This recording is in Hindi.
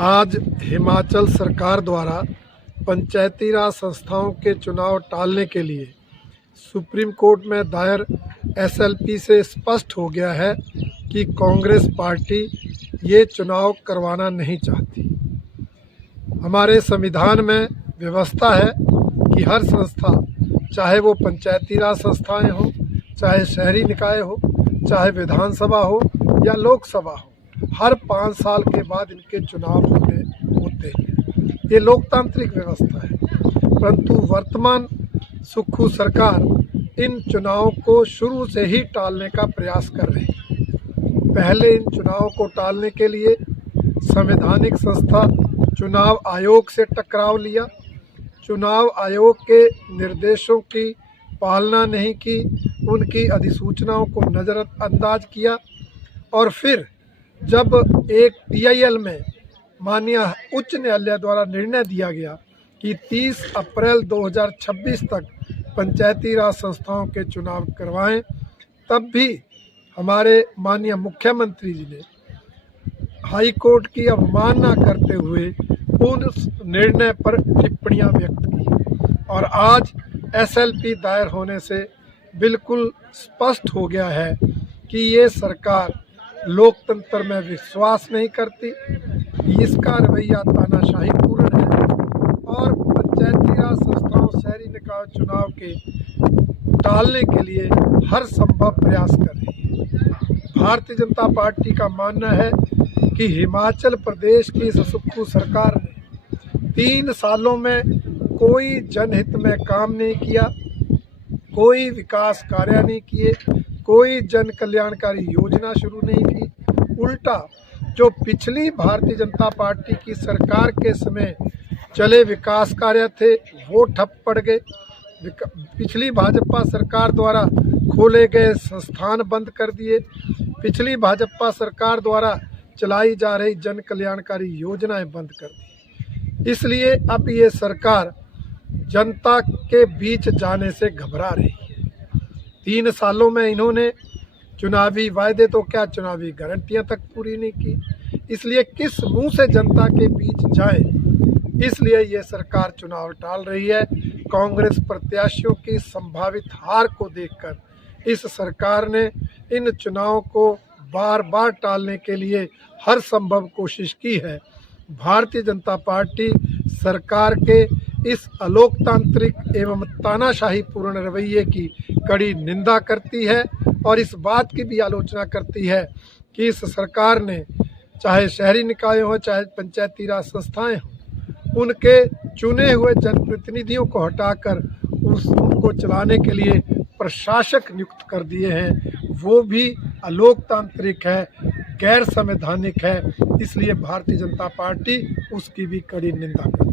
आज हिमाचल सरकार द्वारा पंचायती राज संस्थाओं के चुनाव टालने के लिए सुप्रीम कोर्ट में दायर एसएलपी से स्पष्ट हो गया है कि कांग्रेस पार्टी ये चुनाव करवाना नहीं चाहती। हमारे संविधान में व्यवस्था है कि हर संस्था, चाहे वो पंचायती राज संस्थाएं हो, चाहे शहरी निकाय हो, चाहे विधानसभा हो या लोकसभा हो, हर 5 साल के बाद इनके चुनाव होते हैं। ये लोकतांत्रिक व्यवस्था है। परंतु वर्तमान सुक्खू सरकार इन चुनावों को शुरू से ही टालने का प्रयास कर रही है। पहले इन चुनावों को टालने के लिए संवैधानिक संस्था चुनाव आयोग से टकराव लिया, चुनाव आयोग के निर्देशों की पालना नहीं की, उनकी अधिसूचनाओं को नज़रअंदाज किया और फिर जब एक PIL में माननीय उच्च न्यायालय द्वारा निर्णय दिया गया कि 30 अप्रैल 2026 तक पंचायती राज संस्थाओं के चुनाव करवाएं, तब भी हमारे माननीय मुख्यमंत्री जी ने हाई कोर्ट की अवमानना करते हुए उस निर्णय पर टिप्पणियां व्यक्त की और आज SLP दायर होने से बिल्कुल स्पष्ट हो गया है कि ये सरकार लोकतंत्र में विश्वास नहीं करती, इसका रवैया तानाशाही पूर्ण है और पंचायती राज संस्थाओं, शहरी निकाय चुनाव के टालने के लिए हर संभव प्रयास कर रही है। भारतीय जनता पार्टी का मानना है कि हिमाचल प्रदेश की इस सुक्खू सरकार ने 3 सालों में कोई जनहित में काम नहीं किया, कोई विकास कार्य नहीं किए, कोई जन कल्याणकारी योजना शुरू नहीं की। उल्टा जो पिछली भारतीय जनता पार्टी की सरकार के समय चले विकास कार्य थे वो ठप पड़ गए। पिछली भाजपा सरकार द्वारा खोले गए संस्थान बंद कर दिए, पिछली भाजपा सरकार द्वारा चलाई जा रही जन कल्याणकारी योजनाएं बंद कर दी। इसलिए अब ये सरकार जनता के बीच जाने से घबरा रही है। 3 सालों में इन्होंने चुनावी वायदे तो क्या, चुनावी गारंटियां तक पूरी नहीं की। इसलिए किस मुंह से जनता के बीच जाए, इसलिए ये सरकार चुनाव टाल रही है। कांग्रेस प्रत्याशियों की संभावित हार को देखकर इस सरकार ने इन चुनावों को बार बार टालने के लिए हर संभव कोशिश की है। भारतीय जनता पार्टी सरकार के इस अलोकतांत्रिक एवं तानाशाही पूर्ण रवैये की कड़ी निंदा करती है और इस बात की भी आलोचना करती है कि इस सरकार ने चाहे शहरी निकाय हो, चाहे पंचायती राज संस्थाएं हों, उनके चुने हुए जनप्रतिनिधियों को हटाकर उनको चलाने के लिए प्रशासक नियुक्त कर दिए हैं। वो भी अलोकतांत्रिक है, गैर संवैधानिक है। इसलिए भारतीय जनता पार्टी उसकी भी कड़ी निंदा करती है।